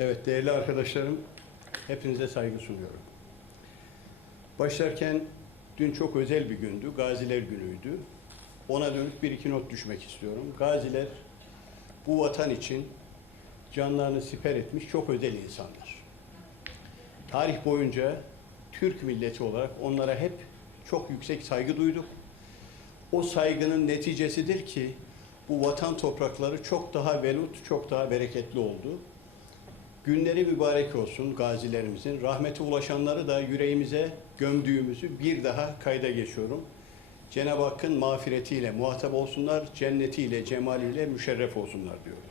Evet değerli arkadaşlarım, hepinize saygı sunuyorum. Başlarken dün çok özel bir gündü, Gaziler Günü'ydü. Ona dönük bir iki not düşmek istiyorum. Gaziler bu vatan için canlarını siper etmiş çok özel insanlar. Tarih boyunca Türk milleti olarak onlara hep çok yüksek saygı duyduk. O saygının neticesidir ki bu vatan toprakları çok daha velut, çok daha bereketli oldu. Günleri mübarek olsun gazilerimizin. Rahmete ulaşanları da yüreğimize gömdüğümüzü bir daha kayda geçiyorum. Cenab-ı Hakk'ın mağfiretiyle muhatap olsunlar, cennetiyle, cemaliyle müşerref olsunlar diyorum.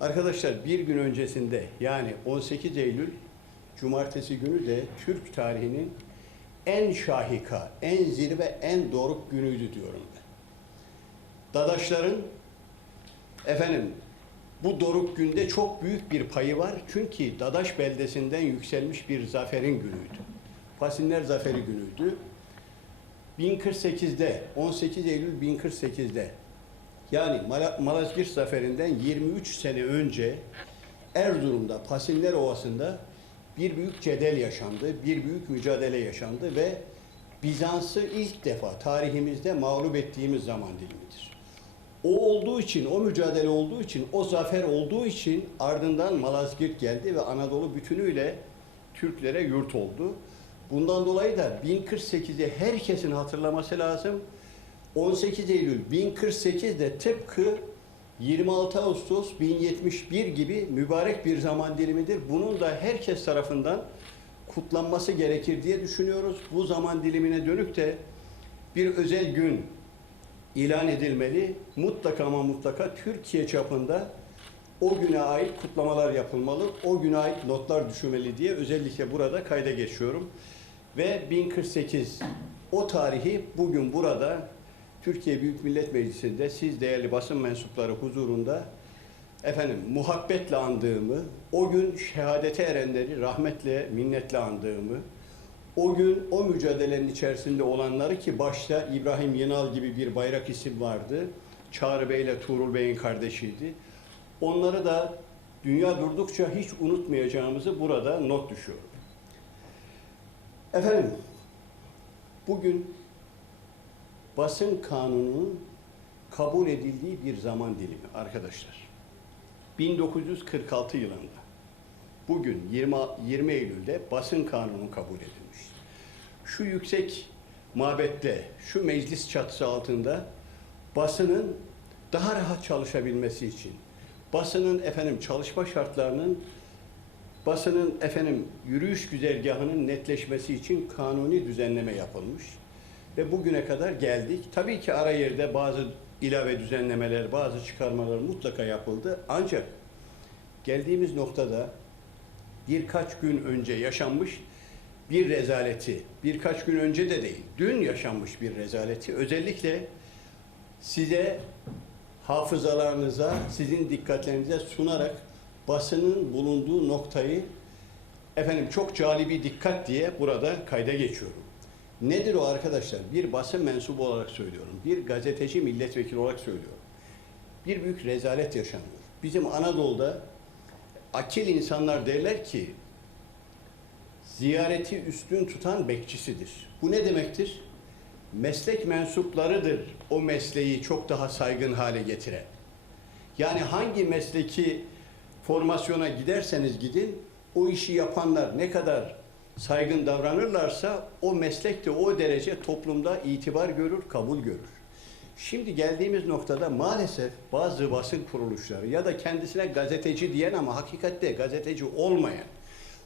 Arkadaşlar bir gün öncesinde yani 18 Eylül Cumartesi günü de Türk tarihinin en şahika, en zirve, en doruk günüydü diyorum ben. Dadaşların efendim bu doruk günde çok büyük bir payı var. Çünkü Dadaş beldesinden yükselmiş bir zaferin günüydü. Pasinler Zaferi günüydü. 1048'de, 18 Eylül 1048'de yani Mala- Malazgirt Zaferi'nden 23 sene önce Erzurum'da, Pasinler Ovası'nda bir büyük cedel yaşandı, bir büyük mücadele yaşandı ve Bizans'ı ilk defa tarihimizde mağlup ettiğimiz zaman dilimidir. O olduğu için, o mücadele olduğu için, o zafer olduğu için ardından Malazgirt geldi ve Anadolu bütünüyle Türklere yurt oldu. Bundan dolayı da 1048'i herkesin hatırlaması lazım. 18 Eylül 1048'de tıpkı 26 Ağustos 1071 gibi mübarek bir zaman dilimidir. Bunun da herkes tarafından kutlanması gerekir diye düşünüyoruz. Bu zaman dilimine dönük de bir özel gün ilan edilmeli. Mutlaka ama mutlaka Türkiye çapında o güne ait kutlamalar yapılmalı. O güne ait notlar düşülmeli diye özellikle burada kayda geçiyorum. Ve 1048 o tarihi bugün burada Türkiye Büyük Millet Meclisi'nde siz değerli basın mensupları huzurunda efendim muhabbetle andığımı, o gün şehadete erenleri rahmetle, minnetle andığımı, o gün o mücadelenin içerisinde olanları ki başta İbrahim Yınal gibi bir bayrak isim vardı. Çağrı Bey ile Tuğrul Bey'in kardeşiydi. Onları da dünya durdukça hiç unutmayacağımızı burada not düşüyorum. Efendim, bugün basın kanununun kabul edildiği bir zaman dilimi arkadaşlar. 1946 yılında bugün 20, 20 Eylül'de basın kanunu kabul edilmiş. Şu yüksek mabette, şu meclis çatısı altında basının daha rahat çalışabilmesi için, basının efendim çalışma şartlarının basının efendim yürüyüş güzergahının netleşmesi için kanuni düzenleme yapılmış ve bugüne kadar geldik. Tabii ki ara yerde bazı ilave düzenlemeler, bazı çıkarmalar mutlaka yapıldı. Ancak geldiğimiz noktada birkaç gün önce yaşanmış bir rezaleti, birkaç gün önce de değil, dün yaşanmış bir rezaleti özellikle size hafızalarınıza, sizin dikkatlerinize sunarak basının bulunduğu noktayı efendim çok calibi dikkat diye burada kayda geçiyorum. Nedir o arkadaşlar? Bir basın mensubu olarak söylüyorum. Bir gazeteci milletvekili olarak söylüyorum. Bir büyük rezalet yaşanıyor. Bizim Anadolu'da akil insanlar derler ki ziyareti üstün tutan bekçisidir. Bu ne demektir? Meslek mensuplarıdır o mesleği çok daha saygın hale getiren. Yani hangi mesleki formasyona giderseniz gidin, o işi yapanlar ne kadar saygın davranırlarsa o meslek de o derece toplumda itibar görür, kabul görür. Şimdi geldiğimiz noktada maalesef bazı basın kuruluşları ya da kendisine gazeteci diyen ama hakikatte gazeteci olmayan,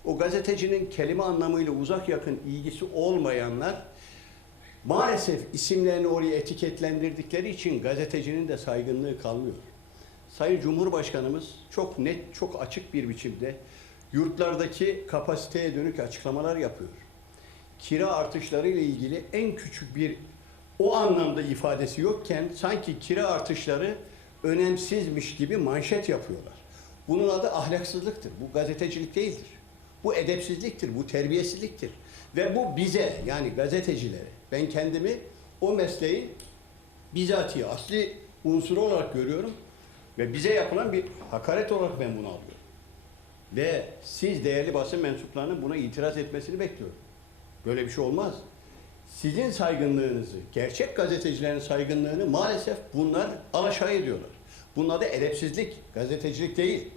o gazetecinin kelime anlamıyla uzak yakın ilgisi olmayanlar maalesef isimlerini oraya etiketlendirdikleri için gazetecinin de saygınlığı kalmıyor. Sayın Cumhurbaşkanımız çok net, çok açık bir biçimde yurtlardaki kapasiteye dönük açıklamalar yapıyor. Kira artışları ile ilgili en küçük bir o anlamda ifadesi yokken sanki kira artışları önemsizmiş gibi manşet yapıyorlar. Bunun adı ahlaksızlıktır. Bu gazetecilik değildir. Bu edepsizliktir, bu terbiyesizliktir. Ve bu bize yani gazetecilere, ben kendimi o mesleğin bizatihi asli unsuru olarak görüyorum ve bize yapılan bir hakaret olarak ben bunu alıyorum. Ve siz değerli basın mensuplarının buna itiraz etmesini bekliyorum. Böyle bir şey olmaz. Sizin saygınlığınızı, gerçek gazetecilerin saygınlığını maalesef bunlar alaşağı ediyorlar. Bunlar da edepsizlik, gazetecilik değil.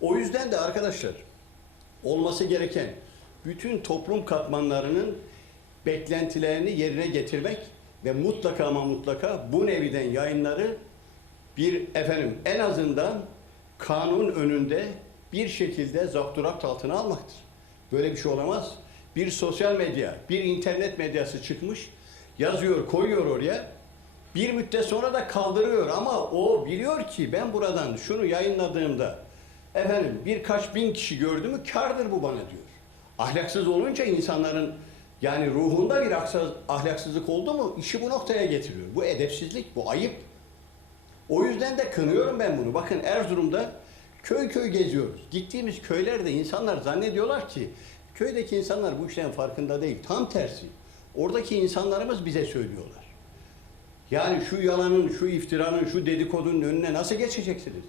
O yüzden de arkadaşlar olması gereken bütün toplum katmanlarının beklentilerini yerine getirmek ve mutlaka ama mutlaka bu neviden yayınları bir efendim en azından kanun önünde bir şekilde zapturapt altına almaktır. Böyle bir şey olamaz. Bir sosyal medya, bir internet medyası çıkmış, yazıyor, koyuyor oraya. Bir müddet sonra da kaldırıyor ama o biliyor ki ben buradan şunu yayınladığımda efendim birkaç bin kişi gördü mü kardır bu bana diyor. Ahlaksız olunca insanların yani ruhunda bir ahlaksızlık oldu mu işi bu noktaya getiriyor. Bu edepsizlik, bu ayıp. O yüzden de kınıyorum ben bunu. Bakın Erzurum'da köy köy geziyoruz. Gittiğimiz köylerde insanlar zannediyorlar ki köydeki insanlar bu işlerin farkında değil. Tam tersi. Oradaki insanlarımız bize söylüyorlar. Yani şu yalanın, şu iftiranın, şu dedikodunun önüne nasıl geçeceksiniz?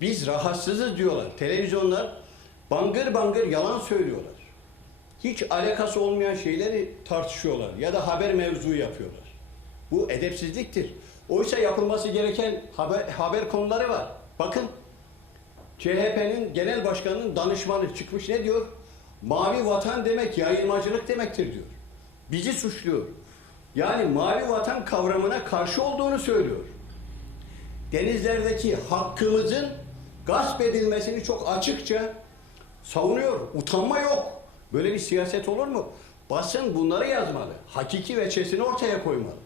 Biz rahatsızız diyorlar. Televizyonlar bangır bangır yalan söylüyorlar. Hiç alakası olmayan şeyleri tartışıyorlar ya da haber mevzu yapıyorlar. Bu edepsizliktir. Oysa yapılması gereken haber, haber konuları var. Bakın CHP'nin genel başkanının danışmanı çıkmış ne diyor? Mavi vatan demek yayılmacılık demektir diyor. Bizi suçluyor. Yani mavi vatan kavramına karşı olduğunu söylüyor. Denizlerdeki hakkımızın gasp edilmesini çok açıkça savunuyor. Utanma yok. Böyle bir siyaset olur mu? Basın bunları yazmalı. Hakiki veçesini ortaya koymalı.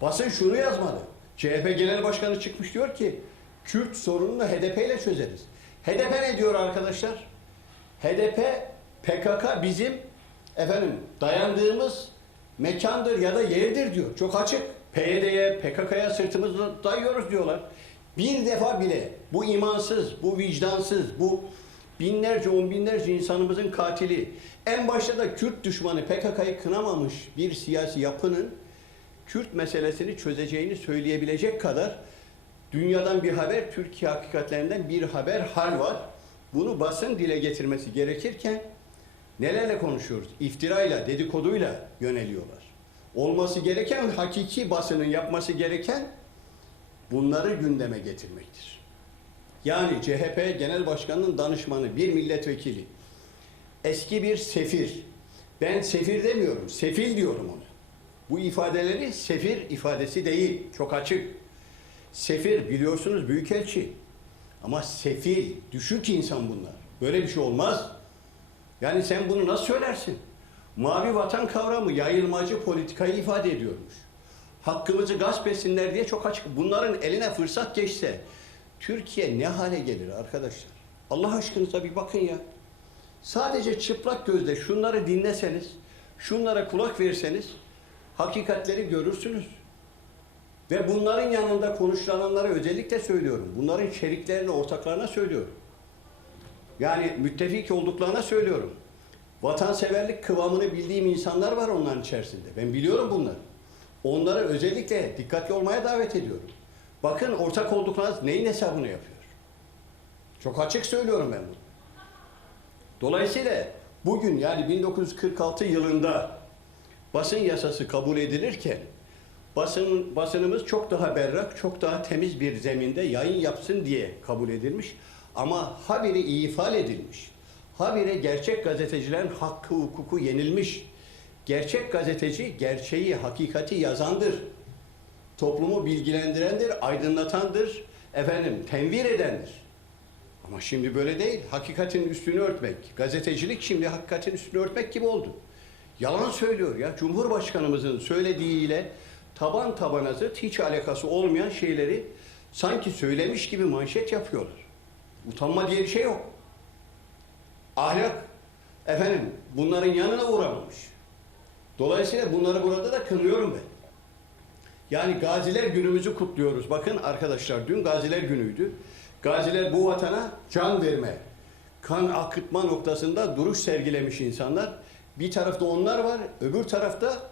Basın şunu yazmalı. CHP Genel Başkanı çıkmış diyor ki Kürt sorununu HDP ile çözeriz. HDP ne diyor arkadaşlar? HDP PKK bizim efendim dayandığımız mekandır ya da yerdir diyor. Çok açık. PYD'ye, PKK'ya sırtımızı dayıyoruz diyorlar. Bir defa bile bu imansız, bu vicdansız, bu binlerce, on binlerce insanımızın katili, en başta da Kürt düşmanı PKK'yı kınamamış bir siyasi yapının Kürt meselesini çözeceğini söyleyebilecek kadar dünyadan bir haber, Türkiye hakikatlerinden bir haber hal var. Bunu basın dile getirmesi gerekirken nelerle konuşuyoruz? İftirayla, dedikoduyla yöneliyorlar. Olması gereken, hakiki basının yapması gereken bunları gündeme getirmektir. Yani CHP Genel Başkanı'nın danışmanı, bir milletvekili, eski bir sefir. Ben sefir demiyorum, sefil diyorum ona. Bu ifadeleri sefir ifadesi değil, çok açık. Sefir biliyorsunuz büyükelçi. Ama sefil, düşük insan bunlar. Böyle bir şey olmaz. Yani sen bunu nasıl söylersin? Mavi vatan kavramı yayılmacı politikayı ifade ediyormuş. Hakkımızı gasp etsinler diye çok açık. Bunların eline fırsat geçse Türkiye ne hale gelir arkadaşlar? Allah aşkınıza bir bakın ya. Sadece çıplak gözle şunları dinleseniz, şunlara kulak verseniz hakikatleri görürsünüz. Ve bunların yanında konuşulanlara özellikle söylüyorum. Bunların şeriklerine, ortaklarına söylüyorum. Yani müttefik olduklarına söylüyorum. Vatanseverlik kıvamını bildiğim insanlar var onların içerisinde. Ben biliyorum bunları. Onları özellikle dikkatli olmaya davet ediyorum. Bakın ortak olduklarınız neyin hesabını yapıyor? Çok açık söylüyorum ben bunu. Dolayısıyla bugün yani 1946 yılında basın yasası kabul edilirken basın, basınımız çok daha berrak, çok daha temiz bir zeminde yayın yapsın diye kabul edilmiş. Ama habire ifade edilmiş. Habire gerçek gazetecilerin hakkı hukuku yenilmiş. Gerçek gazeteci gerçeği, hakikati yazandır. Toplumu bilgilendirendir, aydınlatandır, efendim tenvir edendir. Ama şimdi böyle değil. Hakikatin üstünü örtmek. Gazetecilik şimdi hakikatin üstünü örtmek gibi oldu. Yalan söylüyor ya. Cumhurbaşkanımızın söylediğiyle taban tabana zıt hiç alakası olmayan şeyleri sanki söylemiş gibi manşet yapıyorlar. Utanma diye bir şey yok. Ahlak efendim bunların yanına uğramamış. Dolayısıyla bunları burada da kınıyorum ben. Yani Gaziler Günümüzü kutluyoruz. Bakın arkadaşlar dün Gaziler Günü'ydü. Gaziler bu vatana can verme, kan akıtma noktasında duruş sergilemiş insanlar. Bir tarafta onlar var, öbür tarafta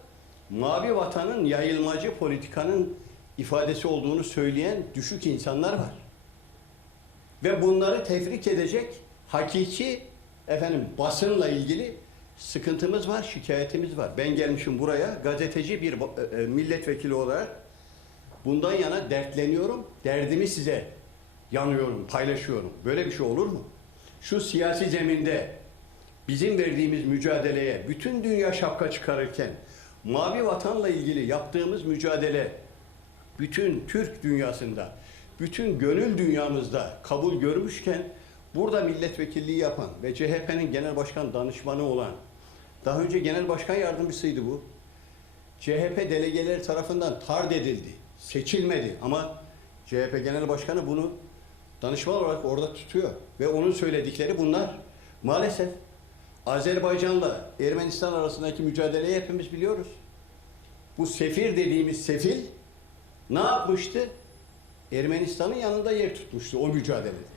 mavi vatanın yayılmacı politikanın ifadesi olduğunu söyleyen düşük insanlar var. Ve bunları tefrik edecek hakiki efendim basınla ilgili sıkıntımız var, şikayetimiz var. Ben gelmişim buraya gazeteci bir e, e, milletvekili olarak bundan yana dertleniyorum. Derdimi size yanıyorum, paylaşıyorum. Böyle bir şey olur mu? Şu siyasi zeminde bizim verdiğimiz mücadeleye bütün dünya şapka çıkarırken mavi vatanla ilgili yaptığımız mücadele bütün Türk dünyasında, bütün gönül dünyamızda kabul görmüşken burada milletvekilliği yapan ve CHP'nin genel başkan danışmanı olan daha önce genel başkan yardımcısıydı bu. CHP delegeleri tarafından tard edildi, seçilmedi ama CHP genel başkanı bunu danışman olarak orada tutuyor ve onun söyledikleri bunlar. Maalesef Azerbaycan'la Ermenistan arasındaki mücadeleyi hepimiz biliyoruz. Bu sefir dediğimiz sefil ne yapmıştı? Ermenistan'ın yanında yer tutmuştu o mücadelede.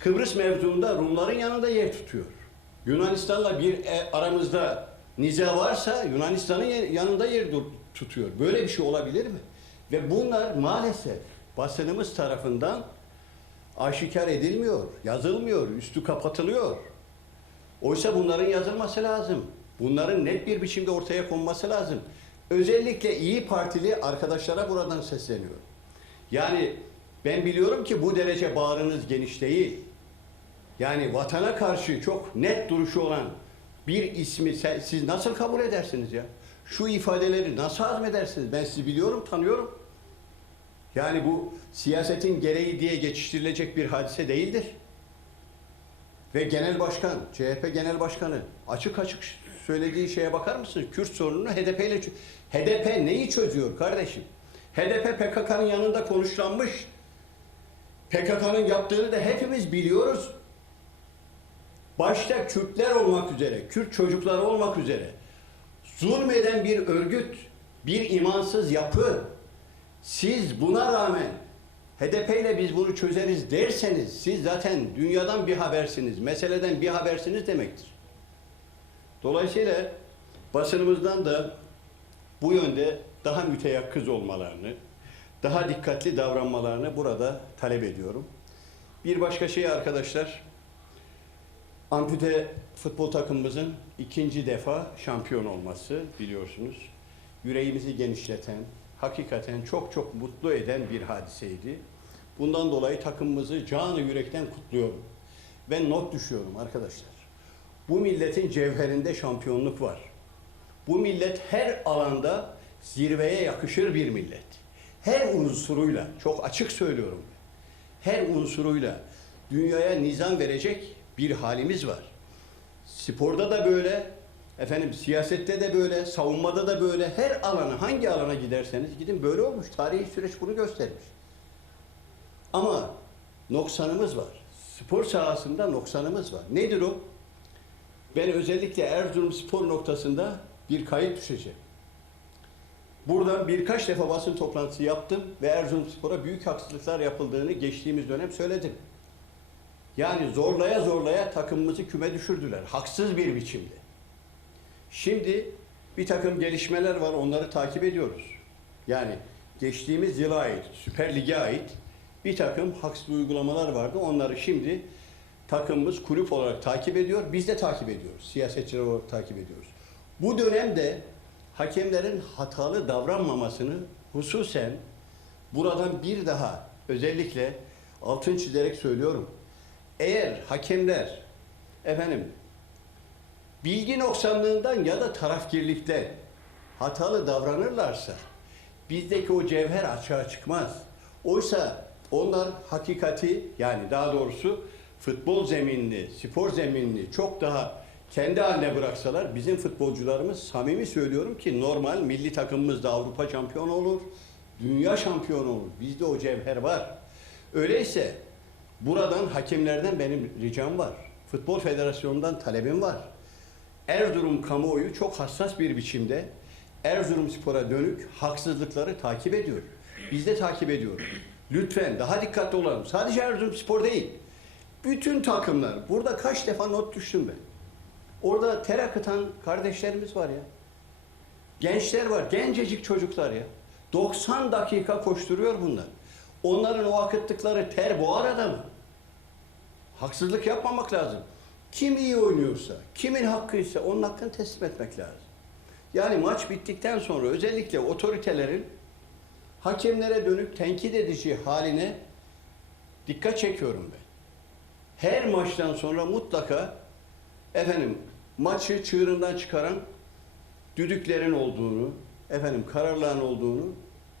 Kıbrıs mevzuunda Rumların yanında yer tutuyor. Yunanistan'la bir e, aramızda niza varsa Yunanistan'ın yanında yer tutuyor. Böyle bir şey olabilir mi? Ve bunlar maalesef basınımız tarafından aşikar edilmiyor, yazılmıyor, üstü kapatılıyor. Oysa bunların yazılması lazım. Bunların net bir biçimde ortaya konması lazım. Özellikle iyi Partili arkadaşlara buradan sesleniyorum. Yani ben biliyorum ki bu derece bağrınız geniş değil. Yani vatana karşı çok net duruşu olan bir ismi siz nasıl kabul edersiniz ya? Şu ifadeleri nasıl hazmedersiniz? Ben sizi biliyorum, tanıyorum. Yani bu siyasetin gereği diye geçiştirilecek bir hadise değildir. Ve genel başkan, CHP genel başkanı açık açık söylediği şeye bakar mısınız? Kürt sorununu HDP ile HDP neyi çözüyor kardeşim? HDP PKK'nın yanında konuşlanmış. PKK'nın yaptığını da hepimiz biliyoruz. Başta Kürtler olmak üzere, Kürt çocukları olmak üzere zulmeden bir örgüt, bir imansız yapı. Siz buna rağmen HDP ile biz bunu çözeriz derseniz siz zaten dünyadan bir habersiniz, meseleden bir habersiniz demektir. Dolayısıyla basınımızdan da bu yönde daha müteyakkız olmalarını, daha dikkatli davranmalarını burada talep ediyorum. Bir başka şey arkadaşlar, ampute futbol takımımızın ikinci defa şampiyon olması biliyorsunuz. Yüreğimizi genişleten, hakikaten çok çok mutlu eden bir hadiseydi. Bundan dolayı takımımızı canı yürekten kutluyorum. Ben not düşüyorum arkadaşlar. Bu milletin cevherinde şampiyonluk var. Bu millet her alanda zirveye yakışır bir millet. Her unsuruyla, çok açık söylüyorum. Her unsuruyla dünyaya nizam verecek bir halimiz var. Sporda da böyle, efendim siyasette de böyle, savunmada da böyle, her alana, hangi alana giderseniz gidin böyle olmuş. Tarihi süreç bunu göstermiş. Ama noksanımız var. Spor sahasında noksanımız var. Nedir o? Ben özellikle Erzurum spor noktasında bir kayıt düşeceğim. Buradan birkaç defa basın toplantısı yaptım ve Erzurum Spor'a büyük haksızlıklar yapıldığını geçtiğimiz dönem söyledim. Yani zorlaya zorlaya takımımızı küme düşürdüler. Haksız bir biçimde. Şimdi bir takım gelişmeler var onları takip ediyoruz. Yani geçtiğimiz yıla ait, Süper Lig'e ait bir takım haksız uygulamalar vardı. Onları şimdi takımımız kulüp olarak takip ediyor. Biz de takip ediyoruz. Siyasetçiler olarak takip ediyoruz. Bu dönemde hakemlerin hatalı davranmamasını hususen buradan bir daha özellikle altın çizerek söylüyorum. Eğer hakemler efendim bilgi noksanlığından ya da tarafgirlikten hatalı davranırlarsa bizdeki o cevher açığa çıkmaz. Oysa onlar hakikati yani daha doğrusu futbol zeminli, spor zeminli çok daha kendi haline bıraksalar bizim futbolcularımız samimi söylüyorum ki normal milli takımımız da Avrupa şampiyonu olur, dünya şampiyonu olur. Bizde o cevher var. Öyleyse buradan hakemlerden benim ricam var. Futbol Federasyonu'ndan talebim var. Erzurum kamuoyu çok hassas bir biçimde Erzurum Spor'a dönük haksızlıkları takip ediyor. Biz de takip ediyoruz. Lütfen daha dikkatli olalım. Sadece Erzurum Spor değil. Bütün takımlar. Burada kaç defa not düştüm ben. Orada ter akıtan kardeşlerimiz var ya. Gençler var. Gencecik çocuklar ya. 90 dakika koşturuyor bunlar. Onların o akıttıkları ter boğar adamı. Haksızlık yapmamak lazım. Kim iyi oynuyorsa, kimin hakkıysa onun hakkını teslim etmek lazım. Yani maç bittikten sonra özellikle otoritelerin hakemlere dönük tenkit edici haline dikkat çekiyorum ben. Her maçtan sonra mutlaka efendim maçı çığırından çıkaran düdüklerin olduğunu, efendim kararların olduğunu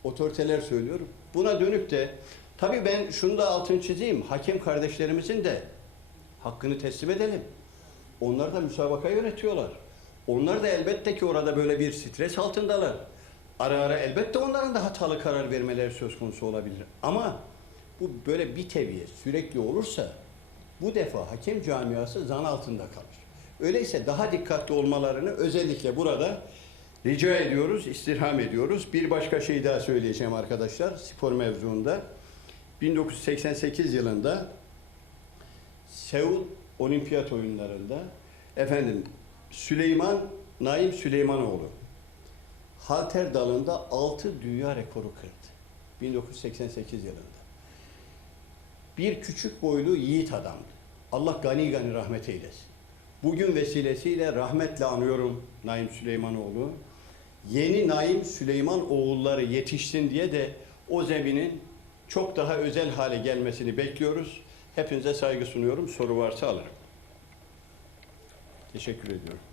otoriteler söylüyor. Buna dönük de tabii ben şunu da altını çizeyim. Hakem kardeşlerimizin de hakkını teslim edelim. Onlar da müsabaka yönetiyorlar. Onlar da elbette ki orada böyle bir stres altındalar. Ara ara elbette onların da hatalı karar vermeleri söz konusu olabilir. Ama bu böyle bir teviye sürekli olursa bu defa hakem camiası zan altında kalır. Öyleyse daha dikkatli olmalarını özellikle burada rica ediyoruz, istirham ediyoruz. Bir başka şey daha söyleyeceğim arkadaşlar spor mevzuunda. 1988 yılında Seul Olimpiyat oyunlarında efendim Süleyman Naim Süleymanoğlu halter dalında 6 dünya rekoru kırdı. 1988 yılında. Bir küçük boylu yiğit adamdı. Allah gani gani rahmet eylesin. Bugün vesilesiyle rahmetle anıyorum Naim Süleymanoğlu. Yeni Naim Süleyman oğulları yetişsin diye de o zeminin çok daha özel hale gelmesini bekliyoruz. Hepinize saygı sunuyorum. Soru varsa alırım. Teşekkür ediyorum.